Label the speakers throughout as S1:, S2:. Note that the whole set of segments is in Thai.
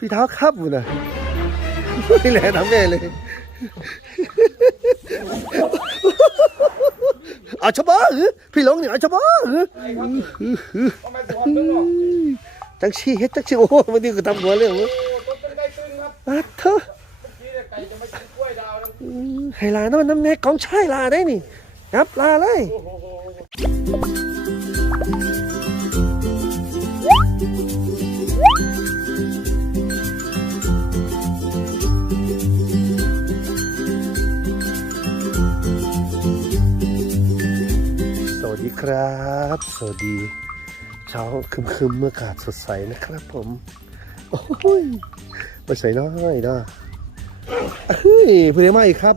S1: พี่ท้าครับบุญนะไม่แหละทั้งแม่เลยอาชบ้าหรือพี่หลงเนี่ยอาชบ้าหรือจังชี้เฮ็ดจังชี้โอ้มันนี่ก็ทำหัวเรื่อง
S2: เลย
S1: อัดเถอะ
S2: ไฮลาน้ำ
S1: น้ำแน่กองชาลาได้นี่งับลาเลย วัสดีครับ สวัสดี เช้าคึมๆเมื่อากาศสดใสนะครับผม โอ้ยไปใส่น้อยนะเฮ้ยเพื่อนมาอีกครับ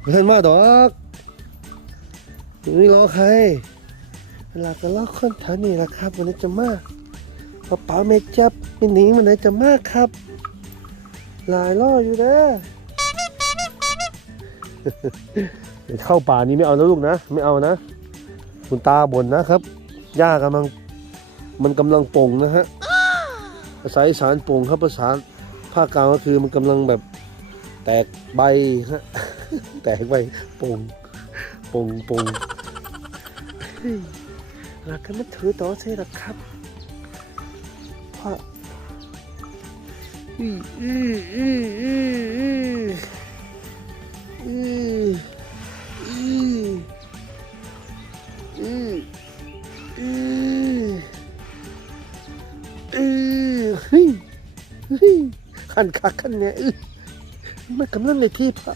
S1: เพื่อนมาดอกนี่รอใครเวลาก็รอคนแถวนี้แหละครับวันนี้จะมาป้าป๋าไม่จับม่หนีมันไหนจะมาครับ หลายล่ออยู่เด้อ เข้าป่านี้ไม่เอานะลูกนะ ไม่เอานะ คุณตาบ่นนะครับหญ้ากำลังมันกำลังป่งนะฮะภาษาอีสานป่งครับภาษาภาคกลางก็คือมันกำลังแบบแตกใบฮะแตกใบป่งป่งป่งหลักกันไม่ถือต่อใช่หรอครับพ่ออืออืออืออืออือ ขันขาขันเนี่ยมันกำลังในที่พระ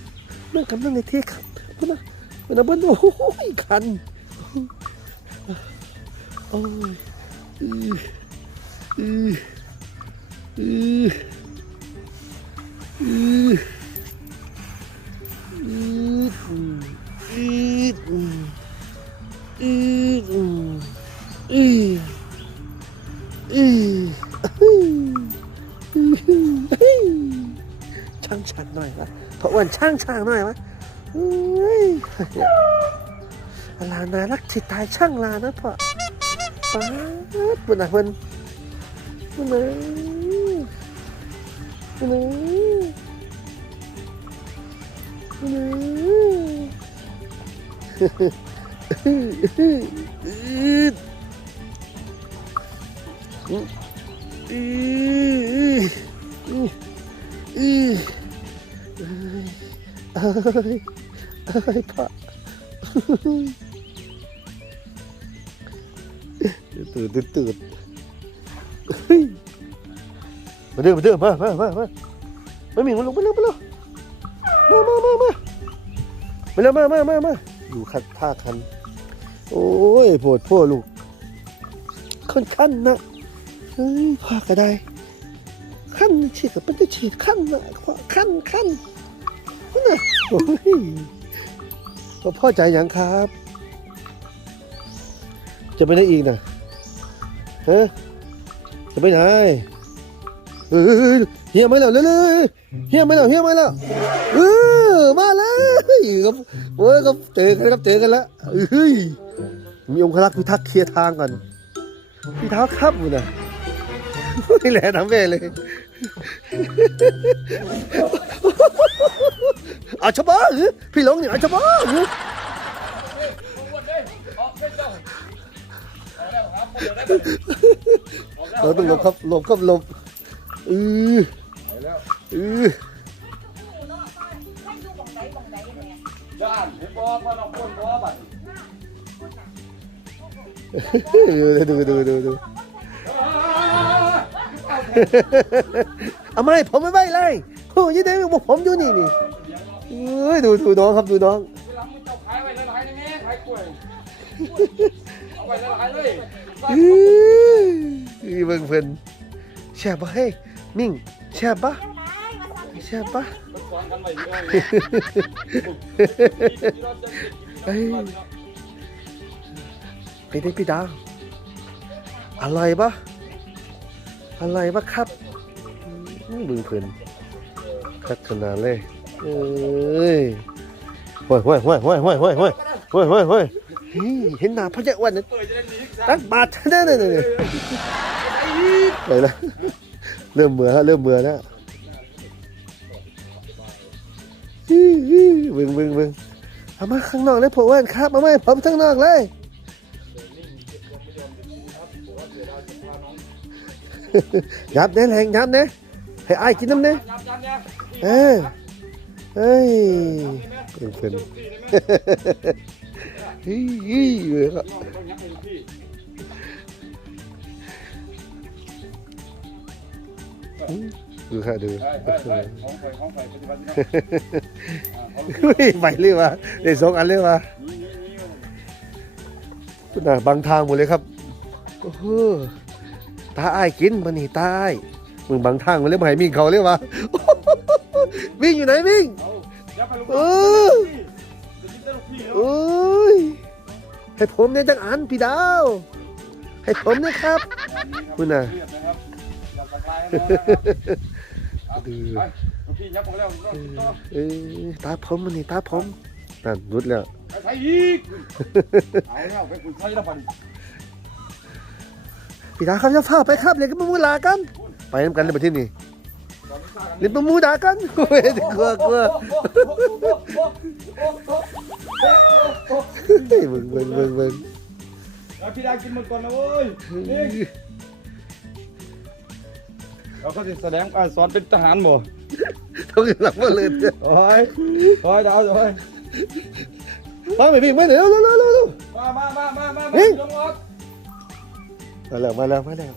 S1: มันกำลังในที่ครับมันนะมันนะเบิ้ลโอ้ยขันโอ้ยอืออืออือ พออ้วนช่างช่างหน่อยวะลานารักที่ตายช่างลานะพ่อป้าเพื่นะเพื่อนเพื่อนนะเพื่นนะเพื่อนอือ ยเอ้ยพ่อตื่นตื่นตื่นมาเด้อมาเด้อมามามามามามีมันลงไปเร็วไปเร็วมามามามามาเร็วมามามามาอยู่คันท่าคัน โอ้ยปวดพ่อลูกขั้นขั้นนะเฮ้ยพาก็ได้ขั้นฉีดกับเป็นจะฉีดขั้นนะขั้นขั้นคัน โอ้ยพ่อพ่อใจยังครับ จะไปไหนอีกนะฮะจะไปไหนเฮ้ยเฮียไม่แล้วเลยเลยเฮียไม่แล้วเฮียไม่แล้วเออมาเลยครับโอ้ยครับเจอกันครับเจอกันแล้วเฮ้ยมีองครักษ์พิทักษ์เคลียร์ทางก่อนพี่ท้าครับนะไม่แหละทำแม่เลย acaba? Pilong ni acaba? เราต้องหลบครับหลบครับหลบอืออือ
S2: ด้านเห็อกว่เราคนบ่ดู
S1: ดูดูดูเอาไมผมไม่ไหวเลยโอ้ยยังไงผมอยู่นี่นี่ เอ้ยดูดูน้องครับดูน้อง
S2: เวลามึงเจ้าขายไว้ละลายในแม่ขายกล้วยเอาไว้ละลายเลย
S1: อืออือเบิ่งเพิ่นแช่บปะเฮ้ยมิ่งแช่บปะแช่บปะ
S2: มันสอนกันไว้ด้วย
S1: เฮ้ยไปได้พี่ดาวอร่อยปะอร่อยปะครับอืมบึงเพิ่นพัฒนาเลย เอ้ยห้วยห้วยห้วยห้วยห้วยห้วยห้วยห้วยห้วยห้วยเฮ้ยเห็นหน้าพระเจ้าอ้วันนั้น
S2: เปิดจะได้หนีซะ
S1: ตักบาทนั่นนั่นนั่นไปละเริ่มเบื่อแล้วเริ่มเบื่อแล้ววิ่งเบิ่งเบิ่งเอามาข้างนอกเลยผมว่าครับเอามาให้ผมข้างนอกเลยยับเด้แรงยับเด้ให้อ้ายกินน้ำเด้
S2: จับจับเนี่ย
S1: เออ เฮ้ยเป็นเพิ่นเฮ้ยเฮ้ยเว้ยครับดูค่ะดู
S2: เฮ้ยเฮ้ยเฮ้ยของไฟของไฟปฏิบัตินะอ่าเขาลูก
S1: เฮ้ยไปเรื่อยวะได้สองอันเลยวะ
S2: นี่นี่นี่
S1: คุณน่ะบังทางหมดเลยครับโอ้โหตาอ้ายกินมันนี่ตาอ้ายมึงบังทางมาเลยมาหมิ่งเขาเลยวะ วิ่งอยู่ไหนวิ่ง
S2: เอายับไปลูก
S1: เอ
S2: พี่
S1: อ
S2: จะกินได้ลูกพี่แล้ว
S1: โอ้ยให้ผมเนี่ยจังอันพี่ดาว ให้ผมเนะครับคุณน่ะ
S2: เรียบนะครับจับตะไคร้ให้แล้วนะครับเอาไปลูกพี่ยับไปแล้วก็ต่อ
S1: เออตาผมมันนี่ตาผมนั่นรุดแล้ว
S2: ไปใส่อีกเอาแล้วไปคุยไทยแล้วปัน
S1: พี่ดาวครับจะพาไปครับเรียนกับมูลากัน ไปน้ำกันในประเทศนี้ เรียนกับมูดากันโอ้ยกลัวกลัวเฮ้ยเบิ่งเบิ่งเบิ่งเบิ่ง
S2: แล้วพี่ดากินหมดก่อนนะเว้ยนี่เราก็จะแสดงการสอนเป็นทหารบ่
S1: ต้องหลังมาเลย
S2: โอ้ยโอ้ยดาวโอ้ย
S1: ฟังไปพี่ไม่เร็วเร็วเร็วเร็วเร็ว
S2: มามามามามา
S1: เฮ้ย
S2: ลงรถ
S1: มาแล้วมาแล้วมาแล้ว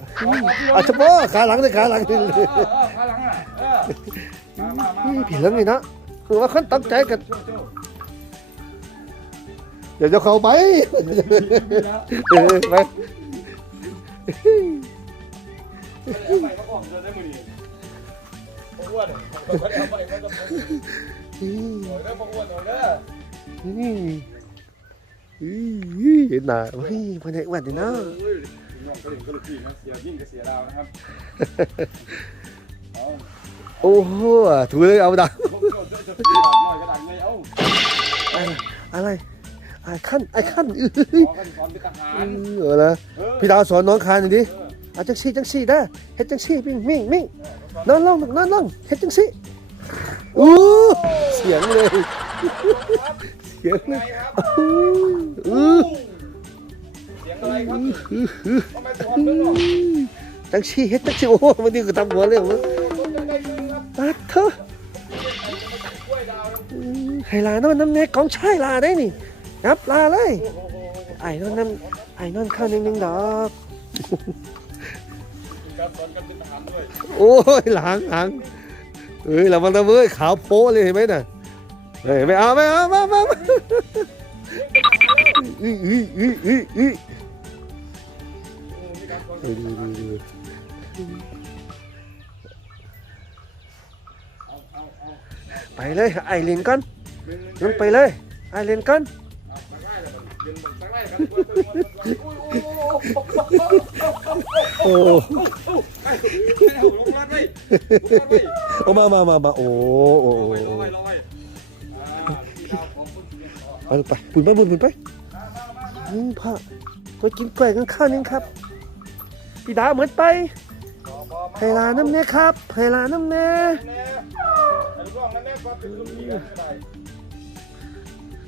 S1: อาเฉพาะขาหลังเลยขาหลังเลย
S2: เออเออขาหลังอะเออมามามา
S1: นี่ผีเหลืองนี่นะคือว่าคนตั้งใจกัน
S2: โจ้โจ้
S1: เดี๋ยวจะเข้าไป
S2: มีแล้ว
S1: เออไป
S2: เอาใหม่มาก่อนเดินได้มือดีพวกอ้วนเอาไปเอาไปมาต้องโอ้ยได้พวกอ้วนเอาเด้อ
S1: นี่เห็นหน้าเฮ้ยพันธุ์ อ้วนดีนะ
S2: เฮ้ยน้องก็เห็นก็ลูกพี่นะเสียยิ่งกับเสียดาวนะครับเอา
S1: โอ้โหถูเลยเอาดัง
S2: พวกเจ้าจะจะตีหน่อยกระดานไงเอ้า
S1: อะไรไอ้ขั้นไอ้ขั้นเอ
S2: ขอกันสอนเป็นทหาร
S1: อละ
S2: เออ
S1: พี่ดาวสอนน้องคานหน่อยดิ
S2: เออ
S1: เอาจังซี่จังซี่ได้เฮ็ดจังซี่มิ่งมิ่งมิ่งนอนลงนอนลงเฮ็ดจังซี่อู้เสียงเลยเสียงเล
S2: ไง
S1: ย
S2: ครับ
S1: อู้
S2: เสียงอะไรครับทำไมสอนเพิ่งหรอ
S1: จังซี่เฮ็ดจังซี่โอ้มันนี่ก็ทำหัวเลยมึง
S2: ต้นยังได้ยินครับ
S1: ตัดเถอะ
S2: กล้วยดาว
S1: อืมให้ลานอนน้ำเน็กของชายลาได้นี่นับลาเลยไอ้นอนน้ำไอ้นอนข้าวหนึ่งๆดอก
S2: การสอก
S1: โอ้ยหลังหลังเอ้ยระวังนะเว้ยขาวโพ้เลยเห็นไหมน่ะเฮ้ยไม่เอาไม่เอามามามาอุ้ยอุ้ยอุ้ยอุ้ยอุ้
S2: อ
S1: ดูดูดู
S2: เอาเอาเอา
S1: ไปเลยไอ้เล่นกันลงไปเลยไอ้เล่นกัน
S2: เอาสักไล่เลยมันเดินมันสักไล่กันอุ้ยอุ้ยอุ้ย
S1: โอ้
S2: ไอ้เอาลงมาเลยลงมาเลย
S1: เอามามามามาโอ้โอ้
S2: ล
S1: โอ้
S2: อยล
S1: โอ้
S2: อยลอยอ่าพี่ดาวของคุณเสียงขอ
S1: เอาไปปุ่นไปปุ่นปุ่นไป
S2: มามามามา
S1: อืมพ่อตัวกินกล้วยกันข้าวนึงครับ พี่ดาเหมือนไปไฮลาน้ำเน่ครับไฮลาน้ำเน่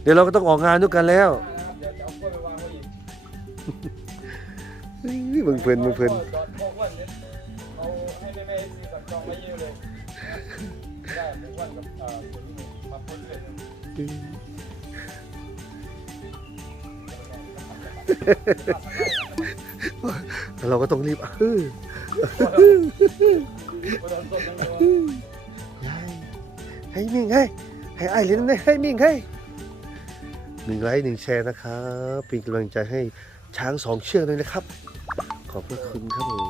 S2: เดี๋
S1: ยวเราก็ต้องออกงานด้วยกันแล้วมึงเพลินมึงเพลิน
S2: เเรา
S1: ก็ต้องรีบเออ
S2: โดนต้นยังไง
S1: ให้มิ่งให้ให้ไอ้เล่นให้ให้มิ่งให้หนึ่งไลค์หนึ่งแชร์นะครับเป็นกำลังใจให้ช้างสองเชือกเลยนะครับ ขอบพระคุณครับผม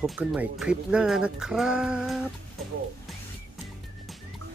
S1: พบกันใหม่คลิปหน้านะครับ